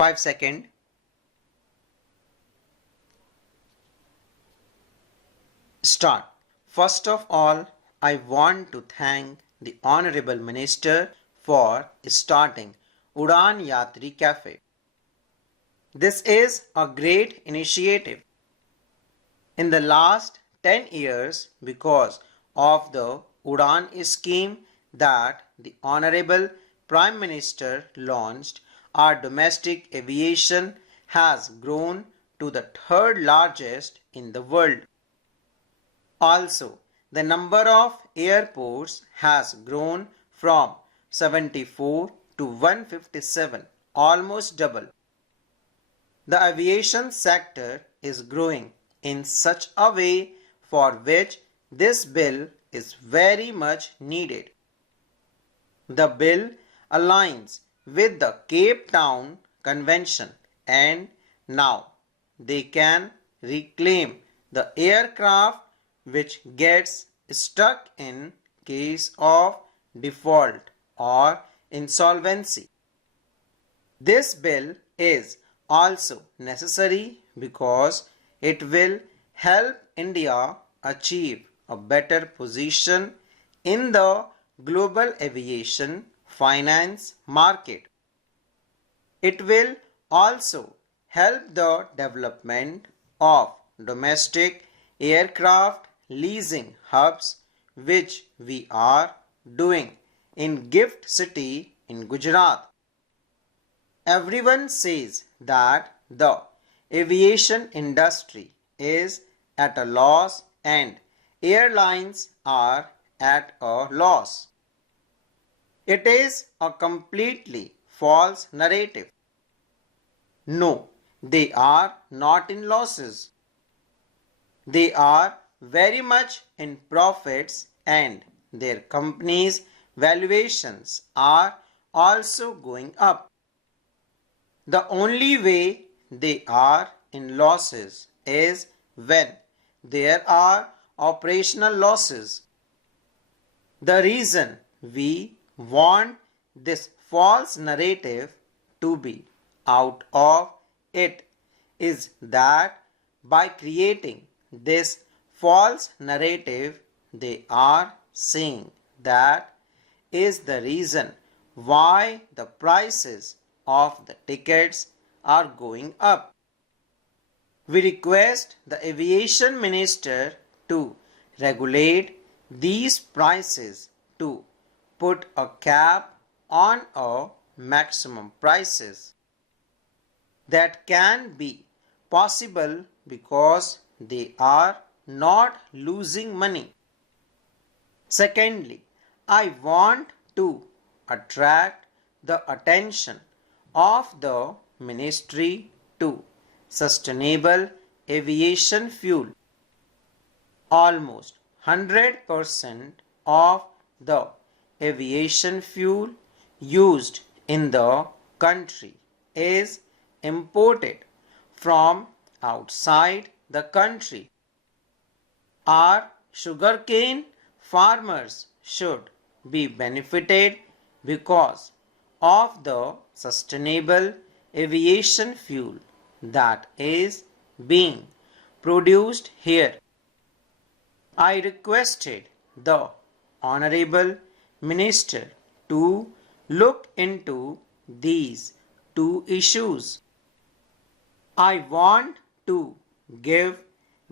5 seconds. Start. First of all, I want to thank the Honorable Minister for starting Udan Yatri Cafe. This is a great initiative. In the last 10 years, because of the Udan scheme that the Honorable Prime Minister launched, our domestic aviation has grown to the third largest in the world. Also, the number of airports has grown from 74 to 157, almost double. The aviation sector is growing in such a way for which this bill is very much needed. The bill aligns with the Cape Town Convention, and now they can reclaim the aircraft which gets stuck in case of default or insolvency. This bill is also necessary because it will help India achieve a better position in the global aviation finance market. It will also help the development of domestic aircraft leasing hubs, which we are doing in Gift City in Gujarat. Everyone says that the aviation industry is at a loss and airlines are at a loss. It is a completely false narrative. No, they are not in losses. They are very much in profits, and their companies' valuations are also going up. The only way they are in losses is when there are operational losses. The reason we want this false narrative to be out of it is that by creating this false narrative, they are saying that is the reason why the prices of the tickets are going up. We request the aviation minister to regulate these prices, to put a cap on a maximum prices. That can be possible because they are not losing money. Secondly, I want to attract the attention of the ministry to sustainable aviation fuel. Almost 100% of the aviation fuel used in the country is imported from outside the country. Our sugarcane farmers should be benefited because of the sustainable aviation fuel that is being produced here. I requested the Honorable Minister to look into these two issues. I want to give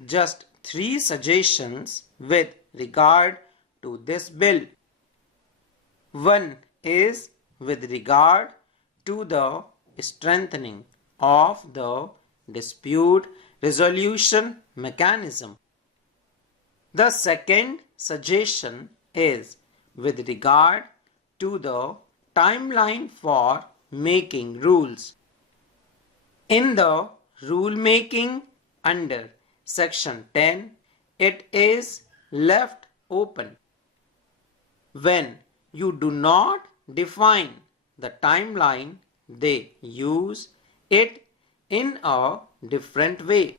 just 3 suggestions with regard to this bill. One is with regard to the strengthening of the dispute resolution mechanism. The second suggestion is with regard to the timeline for making rules. In the rule making under Section 10, it is left open. When you do not define the timeline, they use it in a different way.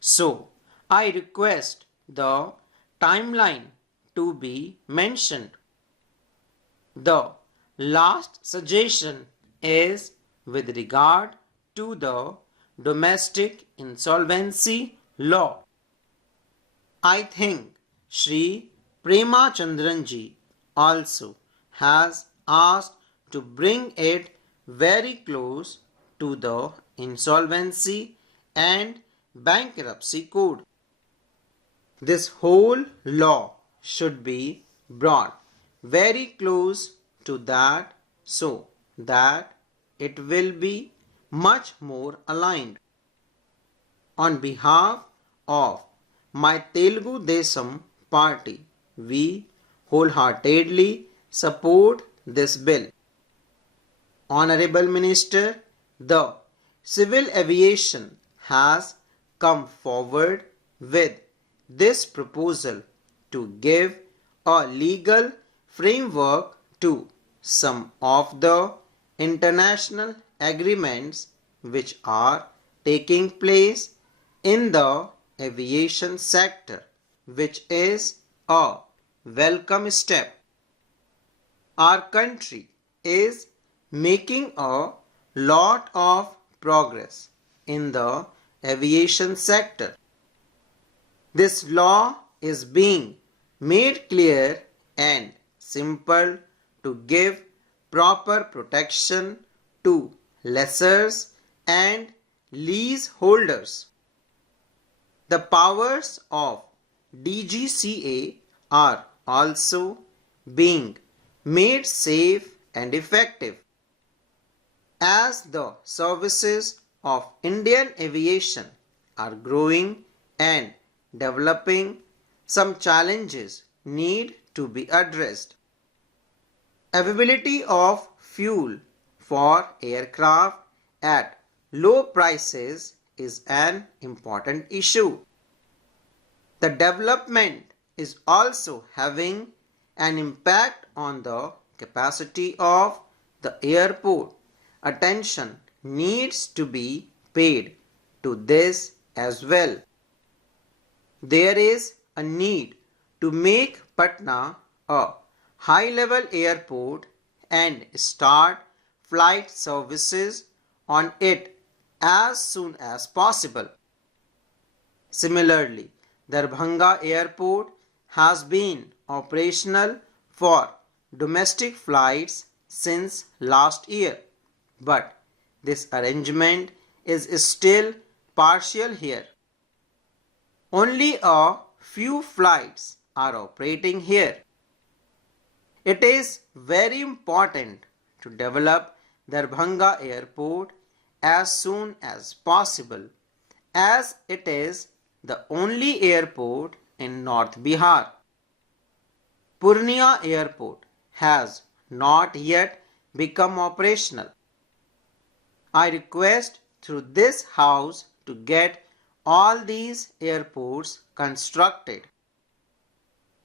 So, I request the timeline to be mentioned. The last suggestion is with regard to the domestic insolvency law. I think Sri Prema Chandranji also has asked to bring it very close to the insolvency and bankruptcy code. This whole law should be brought very close to that so that it will be much more aligned. On behalf of my Telugu Desam party, we wholeheartedly support this bill. Honorable Minister, the Civil Aviation has come forward with this proposal to give a legal framework to some of the international agreements which are taking place in the aviation sector, which is a welcome step. Our country is making a lot of progress in the aviation sector. This law is being made clear and simple to give proper protection to lessors and leaseholders. The powers of DGCA are also being made safe and effective. As the services of Indian aviation are growing and developing, some challenges need to be addressed. Availability of fuel for aircraft at low prices is an important issue. The development is also having an impact on the capacity of the airport. Attention needs to be paid to this as well. There is a need to make Patna a high-level airport and start flight services on it as soon as possible. Similarly, Darbhanga Airport has been operational for domestic flights since last year, but this arrangement is still partial here. Only a few flights are operating here. It is very important to develop Darbhanga Airport as soon as possible, as it is the only airport in North Bihar. Purnia Airport has not yet become operational. I request through this house to get all these airports constructed.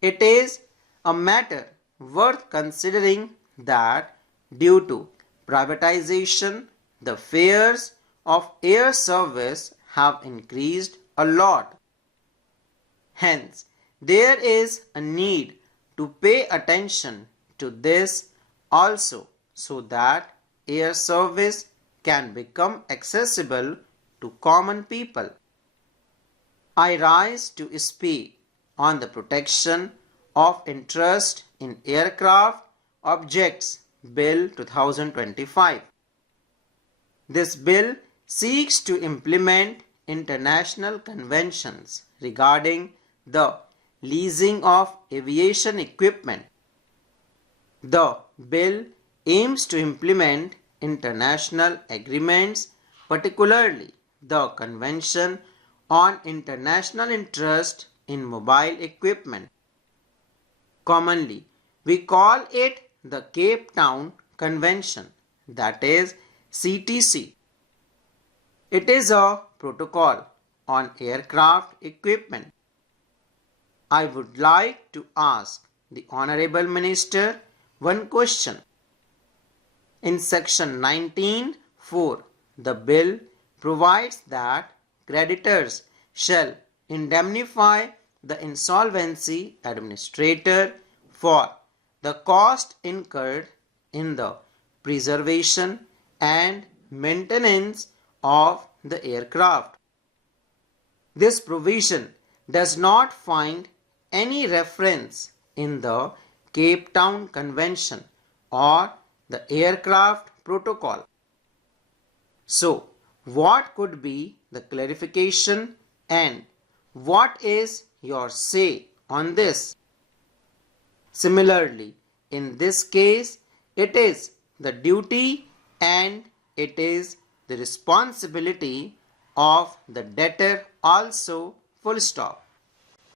It is a matter worth considering that due to privatization, the fares of air service have increased a lot. Hence, there is a need to pay attention to this also so that air service can become accessible to common people. I rise to speak on the protection of interest in aircraft objects Bill 2025. This bill seeks to implement international conventions regarding the leasing of aviation equipment. The bill aims to implement international agreements, particularly the Convention on International Interest in Mobile Equipment. Commonly, we call it the Cape Town Convention, that is CTC. It is a protocol on aircraft equipment. I would like to ask the Honorable Minister one question. In Section 19(4), the bill provides that creditors shall indemnify the insolvency administrator for the cost incurred in the preservation and maintenance of the aircraft. This provision does not find any reference in the Cape Town Convention or the Aircraft Protocol. So, what could be the clarification and what is your say on this? Similarly, in this case, it is the duty and it is the responsibility of the debtor also, full stop.